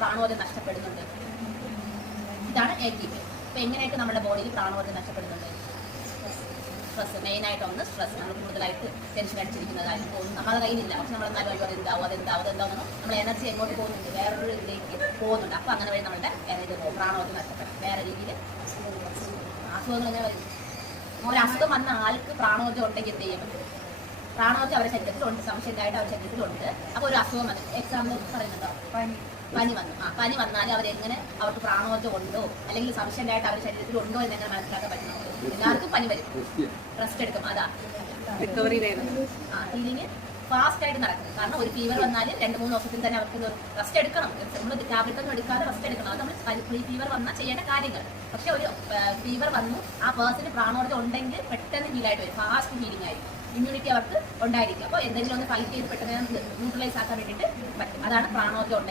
പ്രാണോർജ്ജം നഷ്ടപ്പെടുന്നുണ്ട്. ഇതാണ് ATP. അപ്പോൾ എങ്ങനെയായിട്ട് നമ്മുടെ ബോഡിയിൽ പ്രാണോർജ്ജം നഷ്ടപ്പെടുന്നുണ്ട്? സ്ട്രെസ്, മെയിനായിട്ട് ഒന്ന് സ്ട്രെസ്. നമ്മൾ കൂടുതലായിട്ട് ടെൻഷൻ അടിച്ചിരിക്കുന്നതായിരിക്കും തോന്നുന്നു, നമ്മുടെ കയ്യിലില്ല, പക്ഷെ നമ്മൾ എന്നാലും അതെന്താവും നമ്മൾ എനർജി എങ്ങോട്ട് പോകുന്നുണ്ട്, വേറൊരു ഇതിലേക്ക് പോകുന്നുണ്ട്. അപ്പോൾ അങ്ങനെ വഴി നമ്മളുടെ എനർജി പോകും, പ്രാണോർജ്ജം നഷ്ടപ്പെടും. വേറെ രീതിയിൽ അസുഖങ്ങൾ എങ്ങനെ വരും? ഒരു അസുഖം വന്ന ആൾക്ക് പ്രാണോർജ്ജം ഉണ്ടെങ്കിൽ എന്ത് ചെയ്യാൻ പറ്റും? പ്രാണോർജ്ജം അവരുടെ ശരീരത്തിലുണ്ട്, സംശയമായിട്ട് അവരുടെ ശരീരത്തിലുണ്ട്. അപ്പോൾ ഒരു അസുഖം വന്നു, എക്സാമ്പിൾ പറയുന്നുണ്ടോ? പനി വന്നു. പനി വന്നാൽ അവരെങ്ങനെ, അവർക്ക് പ്രാണോർജ്ജം ഉണ്ടോ അല്ലെങ്കിൽ സംശയമായിട്ട് അവരുടെ ശരീരത്തിലുണ്ടോ എന്നെങ്ങനെ മനസ്സിലാക്കാൻ പറ്റും? എല്ലാവർക്കും പനി വരും, റെസ്റ്റ് എടുക്കും. അതാ റിക്കവറി ഹീലിംഗ് ഫാസ്റ്റ് ആയിട്ട് നടക്കും. കാരണം ഒരു ഫീവർ വന്നാൽ 2-3 ദിവസത്തിൽ തന്നെ അവർക്ക് റെസ്റ്റ് എടുക്കണം. നമ്മൾ ടാബ്ലറ്റ് ഒന്നും എടുക്കാതെ റെസ്റ്റ് എടുക്കണം. അത് നമ്മൾ ഫീവർ വന്നാൽ ചെയ്യേണ്ട കാര്യങ്ങൾ. പക്ഷെ ഒരു ഫീവർ വന്നു, ആ പേഴ്സന് പ്രാണോർജ്ജം ഉണ്ടെങ്കിൽ പെട്ടെന്ന് ഹീലായിട്ട് വരും, ഫാസ്റ്റ് ഹീലിംഗ് ആയിരിക്കും. ഇമ്മ്യൂണിറ്റി അവർക്ക് ഉണ്ടായിരിക്കും. അപ്പോൾ എന്തെങ്കിലും ഒന്ന് ഫൈറ്റ് ചെയ്ത് പെട്ടെന്ന് ന്യൂട്രലൈസ് ആക്കാൻ വേണ്ടിയിട്ട് പറ്റും. അതാണ് പ്രാണോർജ്ജം ഉണ്ടെങ്കിൽ